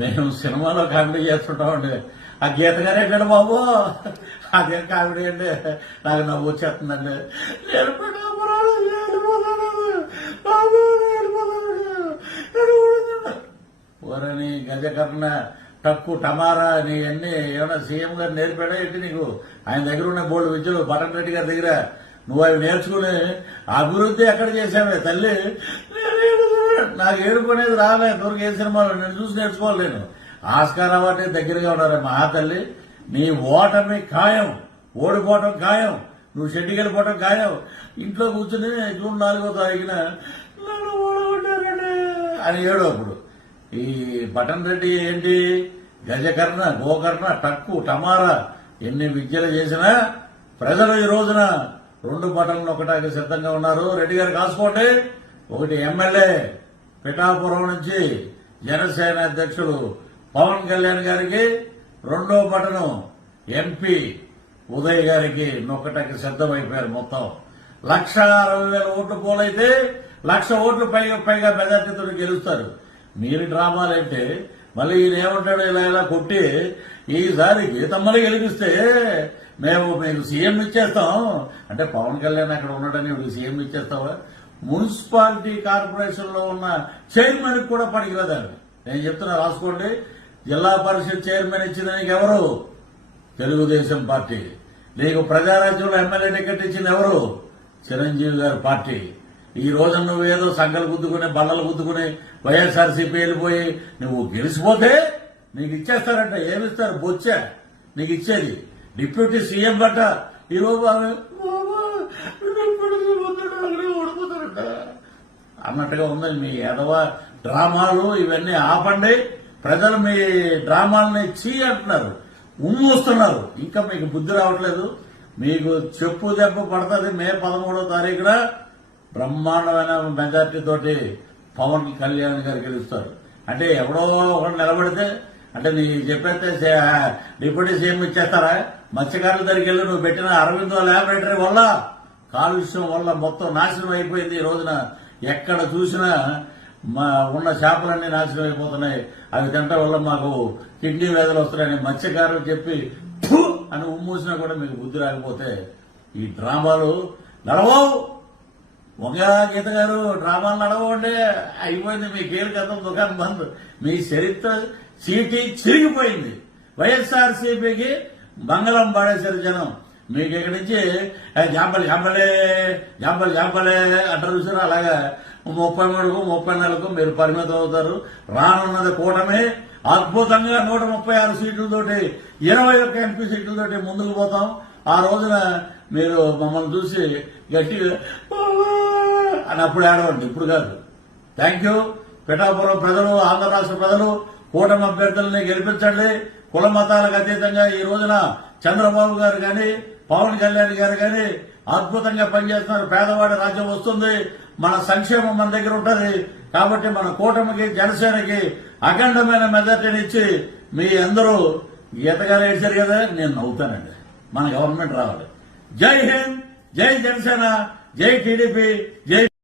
మేము సినిమాలో కామెడీ చేస్తుంటామండి. ఆ గీత గారే కదా బాబు, అదే కామెడీ అండి. నాకు నవ్వు వచ్చేస్తుందండి. నేను పిఠాపురాలు వెళ్ళిపోతాను బాబు, ఓరని గజకర్ణ టక్కు టమారా నీ అన్ని ఏమన్నా సీఎం గారు నేర్పాడా ఏంటి నీకు? ఆయన దగ్గర ఉన్న బోర్డు విద్యలు బటన్ రెడ్డి గారి దగ్గర నువ్వు అవి నేర్చుకుని అభివృద్ధి ఎక్కడ చేశావే తల్లి? నాకు ఏడుకునేది రాలే దొరికి ఏ సినిమాలో నేను చూసి నేర్చుకోవాలి. నేను ఆస్కార్ అవార్డే దగ్గరగా ఉన్నారు మహా తల్లి. నీ ఓటమి ఖాయం, ఓడిపోవటం ఖాయం, నువ్వు షెడ్డికి వెళ్ళిపోవటం ఖాయం. ఇంట్లో కూర్చుని జూన్ 4వ తారీఖున నన్ను ఓడగొట్టారండి అని ఏడు. అప్పుడు ఈ బటన్ రెడ్డి ఏంటి గజకర్ణ గోకర్ణ టక్కు టమారా ఎన్ని విద్యలు చేసినా ప్రజలు ఈ రోజున 2 బటన్లు ఒకటానికి సిద్ధంగా ఉన్నారు. రెడ్డి గారు కాసుకోండి. ఒకటి ఎమ్మెల్యే పిఠాపురం నుంచి జనసేన అధ్యక్షులు పవన్ కళ్యాణ్ గారికి, 2వ బటను ఎంపీ ఉదయ్ గారికి నొక్కటానికి సిద్దమైపోయారు. మొత్తం 1,60,000 ఓట్లు పోలైతే 1,00,000 ఓట్లు పైగా మెజార్టీతో గెలుస్తారు. మీరు డ్రామాలంటే మళ్ళీ ఈయన ఏమంటాడు, ఇలా కొట్టి ఈసారి గీతమ్మని గెలిపిస్తే మేము మీకు సీఎం ఇచ్చేస్తాం అంటే పవన్ కళ్యాణ్ అక్కడ ఉన్నాడని వీడికి సీఎం ఇచ్చేస్తావా? మున్సిపాలిటీ కార్పొరేషన్ లో ఉన్న చైర్మన్ కూడా పనికిరాదండి. నేను చెప్తున్నా రాసుకోండి. జిల్లా పరిషత్ చైర్మన్ ఇచ్చిన నీకు ఎవరు? తెలుగుదేశం పార్టీ. నీకు ప్రజారాజ్యంలో ఎమ్మెల్యే టికెట్ ఇచ్చింది ఎవరు? చిరంజీవి గారి పార్టీ. ఈ రోజు నువ్వు ఏదో సంఘాలు గుద్దుకుని బల్లలు గుద్దుకుని వైఎస్ఆర్సీపీ వెళ్ళిపోయి నువ్వు గెలిచిపోతే నీకు ఇచ్చేస్తారంట. ఏమిస్తారు? బొచ్చా నీకు ఇచ్చేది. డిప్యూటీ సీఎం బట్ట ఈ రోజు ఓడిపోతారంట అన్నట్టుగా ఉంది మీ ఎదవ డ్రామాలు. ఇవన్నీ ఆపండి. ప్రజలు మీ డ్రామాలని చీ అంటున్నారు, ఉమ్మూస్తున్నారు. ఇంకా మీకు బుద్ధి రావట్లేదు. మీకు చెప్పు దెబ్బ పడుతుంది. మే 13వ తారీఖున బ్రహ్మాండమైన మెజార్టీ తోటి పవన్ కళ్యాణ్ గారు గెలుస్తారు. అంటే ఎవడో ఒకటి నిలబడితే అంటే నీ చెప్పేస్తే డిప్యూటీ సీఎం ఇచ్చేస్తారా? మత్స్యకారుల దగ్గరికి వెళ్ళి నువ్వు పెట్టిన అరవిందో ల్యాబొరేటరీ వల్ల కాలుష్యం వల్ల మొత్తం నాశనం అయిపోయింది. ఈ రోజున ఎక్కడ చూసినా ఉన్న చేపలన్నీ నాశనం అయిపోతున్నాయి. అవి తినటం వల్ల మాకు కిడ్నీ వ్యాధులు వస్తున్నాయని మత్స్యకారులు చెప్పి అని ఉమ్మూసినా కూడా మీకు బుద్ధి రాకపోతే ఈ డ్రామాలు నడవవు. ఒక గీత గారు డ్రామాలు నడవండి. అయిపోయింది మీ కేలు కథం, దుకాణం బంద్. మీ చరిత్ర చీటీ చిరిగిపోయింది. వైఎస్ఆర్సీపీకి మంగళం పాడేశారు జనం. మీకు ఇక్కడి నుంచి జాంపలే జాంపలే జాంపలే అంటారు చూసారు. అలాగా 33కు 34కు మీరు పరిమితం అవుతారు. రానున్నది కూటమి. అద్భుతంగా 136 సీట్లతోటి 21 ఎంపీ సీట్లతోటి ముందుకు పోతాం. ఆ రోజున మీరు మమ్మల్ని చూసి గట్టిగా అని అప్పుడు ఏడవండి, ఇప్పుడు కాదు. Thank you. పిఠాపురం ప్రజలు, ఆంధ్ర రాష్ట్ర ప్రజలు కూటమి అభ్యర్థుల్ని గెలిపించండి. కుల మతాలకు అతీతంగా ఈ రోజున చంద్రబాబు గారు గాని పవన్ కళ్యాణ్ గారు గాని అద్భుతంగా పనిచేస్తున్నారు. పేదవాడి రాజ్యం వస్తుంది. మన సంక్షేమం మన దగ్గర ఉంటుంది. కాబట్టి మన కూటమికి జనసేనకి అఖండమైన మెజార్టీని ఇచ్చి మీ అందరూ గీతగారు ఏడ్చారు కదా, నేను నవ్వుతానండి. మన గవర్నమెంట్ రావాలి. జై హింద్, జై జనసేన, జై టీడీపీ, జై